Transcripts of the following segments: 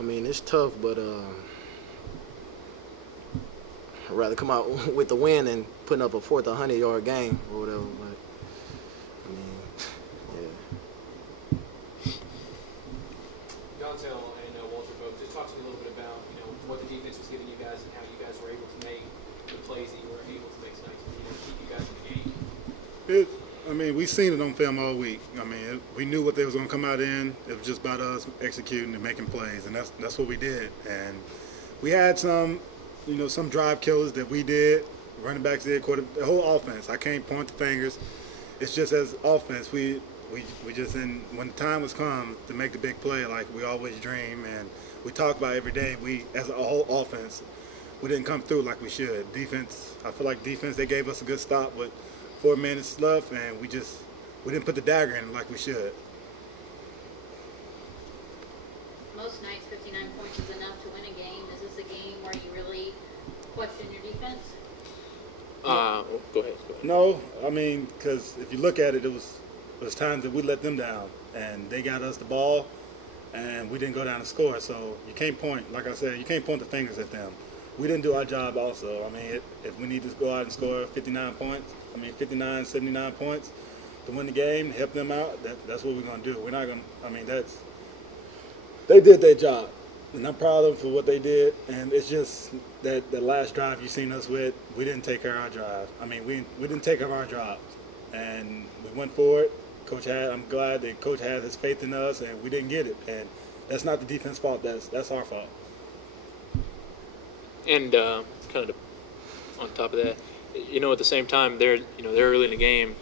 I mean, it's tough, but I'd rather come out with the win than putting up a 100-yard game or whatever. But I mean, yeah. Dontel and Walter both just talk to me a little bit about what the defense was giving you guys and how you guys were able to make the plays that you were able to make tonight to keep you guys in the game. I mean, we've seen it on film all week. I mean, we knew what they was going to come out in. It was just about us executing and making plays, and that's what we did. And we had some drive killers that we did. Running backs did, the whole offense. I can't point the fingers. It's just as offense, we just when the time was come to make the big play, like we always dream and we talk about every day. We, as a whole offense, we didn't come through like we should. Defense, I feel like defense, they gave us a good stop with 4 minutes left, and we didn't put the dagger in like we should. Most nights, 59 points is enough to win a game. Is this a game where you really question your defense? Go ahead. No, I mean, because if you look at it, it was times that we let them down, and they got us the ball, and we didn't go down and score. So you can't point, like I said, you can't point the fingers at them. We didn't do our job also. I mean, if we need to go out and score 59 points, 59, 79 points to win the game, help them out, that's what we're going to do. We're not going to, I mean, they did their job. And I'm proud of them for what they did. And it's just that the last drive you seen us with, we didn't take care of our drive. I mean, we didn't take care of our drive. And we went for it. I'm glad that Coach had his faith in us, and we didn't get it. And that's not the defense's fault. That's our fault. And kind of on top of that, at the same time, they're early in the game.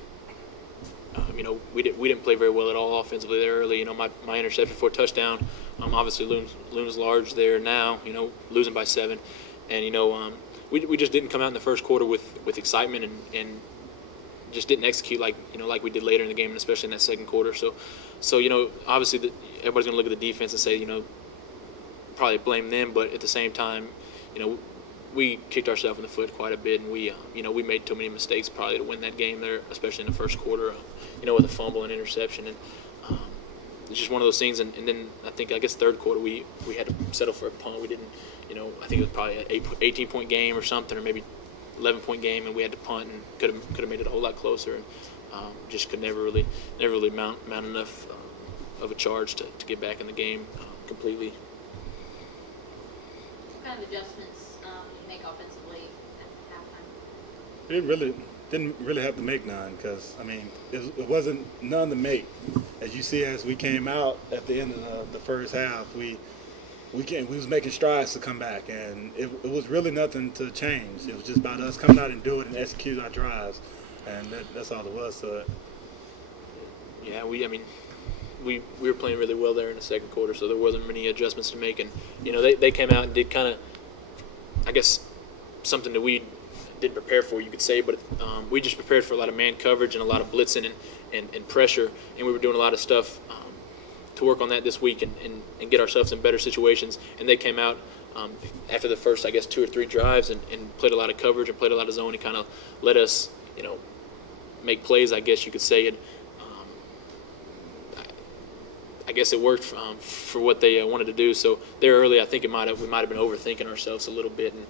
We didn't play very well at all offensively there early. My interception for a touchdown, obviously looms large there now. Losing by 7, and we just didn't come out in the first quarter with excitement and just didn't execute like we did later in the game, and especially in that second quarter. So obviously everybody's gonna look at the defense and say probably blame them, but at the same time, we kicked ourselves in the foot quite a bit, and we made too many mistakes probably to win that game there, especially in the first quarter. With a fumble and interception, and it's just one of those things. And then I guess third quarter we had to settle for a punt. We didn't, I think it was probably an 18-point game or something, or maybe 11-point game, and we had to punt and could have made it a whole lot closer, and just could never really mount enough of a charge to get back in the game completely. What kind of adjustments did you make offensively at halftime? Didn't really have to make none, because I mean it wasn't none to make. As you see, as we came out at the end of the first half, we was making strides to come back, and it was really nothing to change. It was just about us coming out and do it and execute our drives, and that's all it was. So yeah, we were playing really well there in the second quarter, so there wasn't many adjustments to make, and they came out and did kind of, I guess, something that we didn't prepare for, you could say, but we just prepared for a lot of man coverage and a lot of blitzing and pressure, and we were doing a lot of stuff to work on that this week and get ourselves in better situations. And they came out after the first, I guess, 2 or 3 drives and played a lot of coverage and played a lot of zone and kind of let us, make plays, I guess you could say. And I guess it worked for what they wanted to do. So there early, I think we might have been overthinking ourselves a little bit, and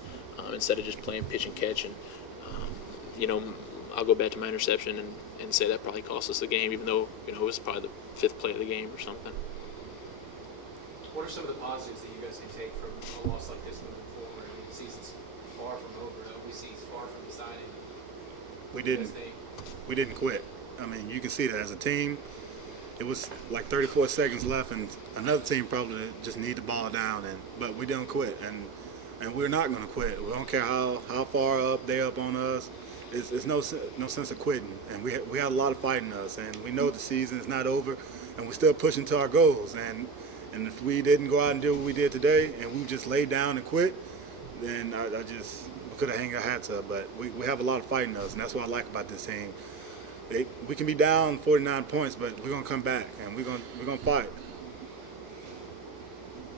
instead of just playing pitch and catch. And I'll go back to my interception and say that probably cost us the game, even though it was probably the 5th play of the game or something. What are some of the positives that you guys can take from a loss like this moving forward? I mean, the season's far from over. We see it's far from decided. We didn't quit. I mean, you can see that as a team. It was like 34 seconds left, and another team probably just need the ball down, but we didn't quit, and we're not going to quit. We don't care how far up they up on us. It's no sense of quitting, and we had a lot of fight in us, and we know the season is not over, and we're still pushing to our goals. And if we didn't go out and do what we did today, and we just laid down and quit, then we could have hung our hats up. But we have a lot of fight in us, and that's what I like about this team. We can be down 49 points, but we're gonna come back, and we're gonna fight.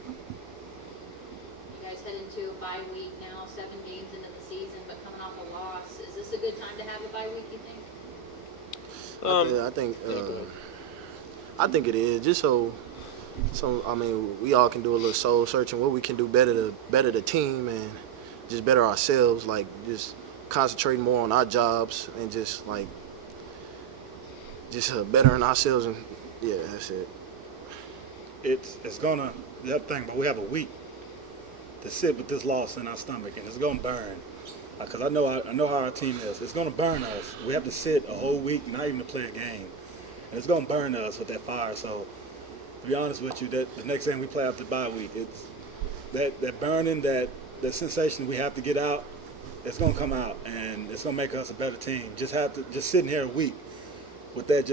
You guys head into a bye week now, 7 games into the season, but coming off a loss. Is this a good time to have a bye week, you think? I think it is, just so I mean, we all can do a little soul searching, what we can do better to better the team and just better ourselves, like just concentrating more on our jobs and just bettering ourselves, and yeah, that's it. It's gonna the other thing, but we have a week to sit with this loss in our stomach, and it's gonna burn. Because I know how our team is. It's gonna burn us. We have to sit a whole week, not even to play a game, and it's gonna burn us with that fire. So, to be honest with you, that the next game we play after the bye week, it's that burning, that sensation we have to get out. It's gonna come out, and it's gonna make us a better team. Just sitting here a week with that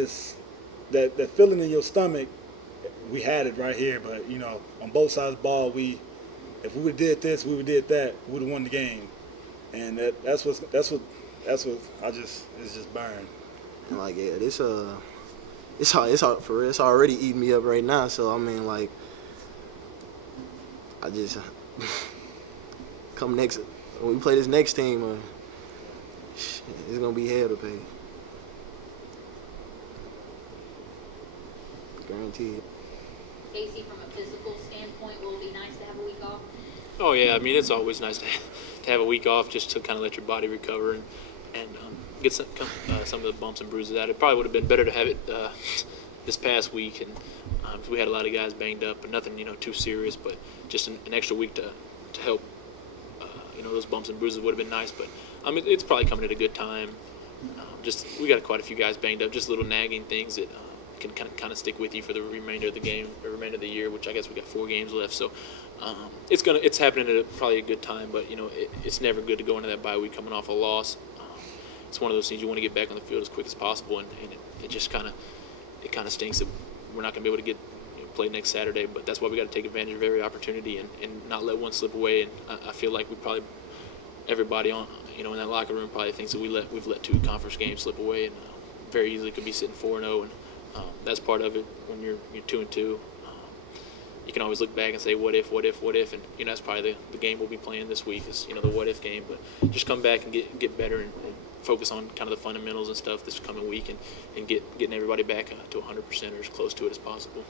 feeling in your stomach. We had it right here, but on both sides of the ball, if we would have did this, we would have did that, we would have won the game. And that's what it's just burned. And yeah, it's hard for real. It's already eating me up right now. So I mean, I just come next when we play this next team, it's gonna be hell to pay. Guaranteed. Casey, from a physical standpoint, will it be nice to have a week off? Oh yeah, I mean it's always nice to have a week off just to kind of let your body recover and get some of the bumps and bruises out. It probably would have been better to have it this past week, and cause we had a lot of guys banged up, but nothing too serious. But just an extra week to help those bumps and bruises would have been nice. But it's probably coming at a good time. We got quite a few guys banged up, just little nagging things that can kind of stick with you for the remainder of the game, or remainder of the year, which I guess we got 4 games left. So it's happening at probably a good time, but it's never good to go into that bye week coming off a loss. It's one of those things you want to get back on the field as quick as possible, and it just kind of stinks that we're not going to be able to get play next Saturday. But that's why we got to take advantage of every opportunity and not let one slip away. And I feel like everybody on in that locker room probably thinks that we've let 2 conference games slip away, and very easily could be sitting 4-0, and that's part of it. When you're 2-2, you can always look back and say what if, and that's probably the game we'll be playing this week is the what if game. But just come back and get better and focus on kind of the fundamentals and stuff this coming week, and getting everybody back to 100% or as close to it as possible.